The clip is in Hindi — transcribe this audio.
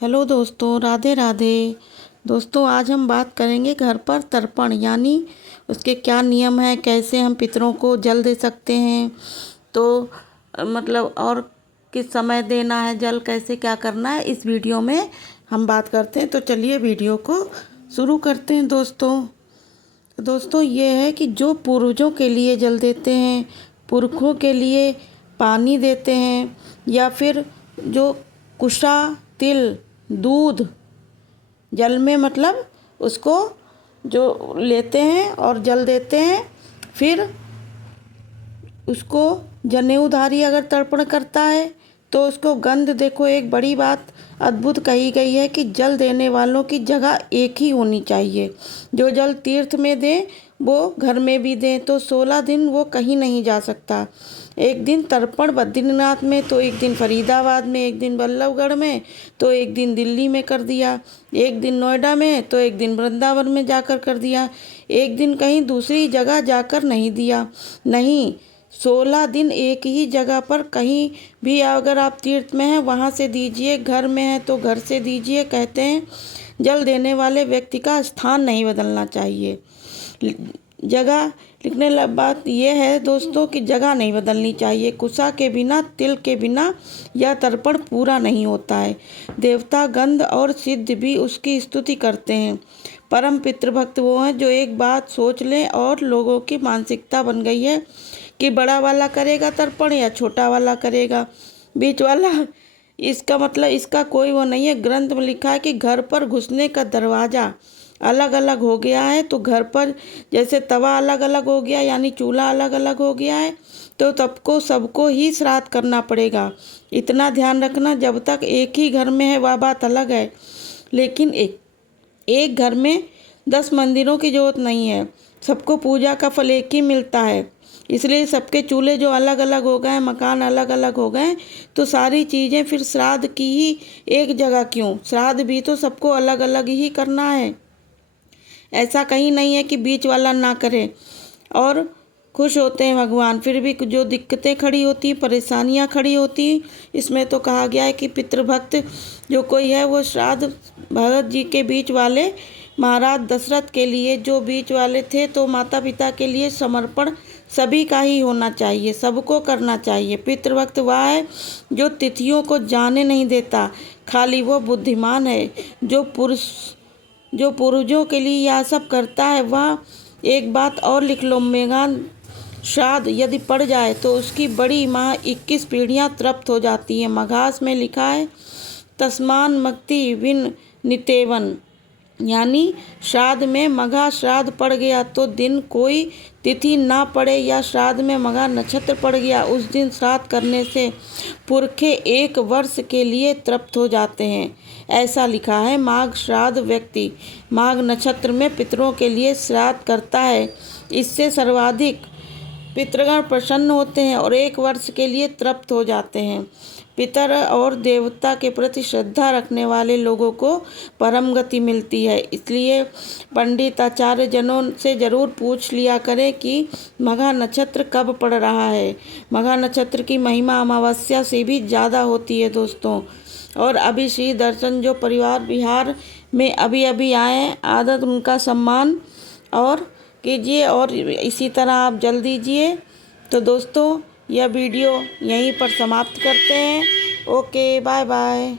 हेलो दोस्तों, राधे राधे। दोस्तों, आज हम बात करेंगे घर पर तर्पण यानी उसके क्या नियम हैं, कैसे हम पितरों को जल दे सकते हैं। तो मतलब और किस समय देना है जल, कैसे क्या करना है, इस वीडियो में हम बात करते हैं। तो चलिए वीडियो को शुरू करते हैं। दोस्तों ये है कि जो पूर्वजों के लिए जल देते हैं, पुरखों के लिए पानी देते हैं, या फिर जो कुशा तिल दूध जल में मतलब उसको जो लेते हैं और जल देते हैं, फिर उसको जनेऊधारी अगर तर्पण करता है तो उसको गंध, देखो एक बड़ी बात अद्भुत कही गई है कि जल देने वालों की जगह एक ही होनी चाहिए। जो जल तीर्थ में दें वो घर में भी दें, तो 16 दिन वो कहीं नहीं जा सकता। एक दिन तर्पण बद्रीनाथ में, तो एक दिन फरीदाबाद में, एक दिन बल्लभगढ़ में, तो एक दिन दिल्ली में कर दिया, एक दिन नोएडा में, तो एक दिन वृंदावन में जाकर कर दिया, एक दिन कहीं दूसरी जगह जाकर नहीं दिया। नहीं, 16 दिन एक ही जगह पर कहीं भी, अगर आप तीर्थ में हैं वहाँ से दीजिए, घर में हैं तो घर से दीजिए। कहते हैं जल देने वाले व्यक्ति का स्थान नहीं बदलना चाहिए। जगह लिखने लग बात यह है दोस्तों कि जगह नहीं बदलनी चाहिए। कुशा के बिना, तिल के बिना यह तर्पण पूरा नहीं होता है। देवता गंध और सिद्ध भी उसकी स्तुति करते हैं। परम पितृभक्त वो हैं जो एक बात सोच लें, और लोगों की मानसिकता बन गई है कि बड़ा वाला करेगा तर्पण या छोटा वाला करेगा, बीच वाला इसका मतलब इसका कोई वो नहीं है। ग्रंथ में लिखा है कि घर पर घुसने का दरवाज़ा अलग अलग हो गया है, तो घर पर जैसे तवा अलग अलग हो गया यानी चूल्हा अलग अलग हो गया है, तो सबको सबको ही श्राद्ध करना पड़ेगा। इतना ध्यान रखना, जब तक एक ही घर में है वह बात अलग है, लेकिन एक घर में 10 मंदिरों की जरूरत नहीं है। सबको पूजा का फल एक ही मिलता है। इसलिए सबके चूल्हे जो अलग अलग हो गए, मकान अलग अलग हो गए, तो सारी चीज़ें फिर श्राद्ध की ही एक जगह क्यों? श्राद्ध भी तो सबको अलग अलग ही करना है। ऐसा कहीं नहीं है कि बीच वाला ना करे और खुश होते हैं भगवान। फिर भी जो दिक्कतें खड़ी होती, परेशानियां खड़ी होती, इसमें तो कहा गया है कि पितृभक्त जो कोई है वो श्राद्ध भरत जी के बीच वाले महाराज दशरथ के लिए जो बीच वाले थे, तो माता पिता के लिए समर्पण सभी का ही होना चाहिए, सबको करना चाहिए। पितृभक्त वह है जो तिथियों को जाने नहीं देता, खाली वो बुद्धिमान है। जो पूर्वजों के लिए यह सब करता है वह, एक बात और लिख लो, मेघान श्राद्ध यदि पड़ जाए तो उसकी बड़ी माँ 21 पीढ़ियाँ तृप्त हो जाती हैं। मघास में लिखा है तस्मान मक्ति विन नितेवन, यानी श्राद्ध में मघा श्राद्ध पड़ गया तो दिन कोई तिथि ना पड़े, या श्राद्ध में मघा नक्षत्र पड़ गया उस दिन श्राद्ध करने से पुरखे 1 वर्ष के लिए तृप्त हो जाते हैं। ऐसा लिखा है। माघ श्राद्ध व्यक्ति माघ नक्षत्र में पितरों के लिए श्राद्ध करता है, इससे सर्वाधिक पितृगण प्रसन्न होते हैं और 1 वर्ष के लिए तृप्त हो जाते हैं। पितर और देवता के प्रति श्रद्धा रखने वाले लोगों को परम गति मिलती है। इसलिए पंडित आचार्य जनों से ज़रूर पूछ लिया करें कि मघा नक्षत्र कब पड़ रहा है। मघा नक्षत्र की महिमा अमावस्या से भी ज़्यादा होती है दोस्तों। और अभी श्री दर्शन जो परिवार बिहार में अभी अभी आए हैं, आदत उनका सम्मान और कीजिए, और इसी तरह आप जल दीजिए। तो दोस्तों यह वीडियो यहीं पर समाप्त करते हैं। Okay, bye bye.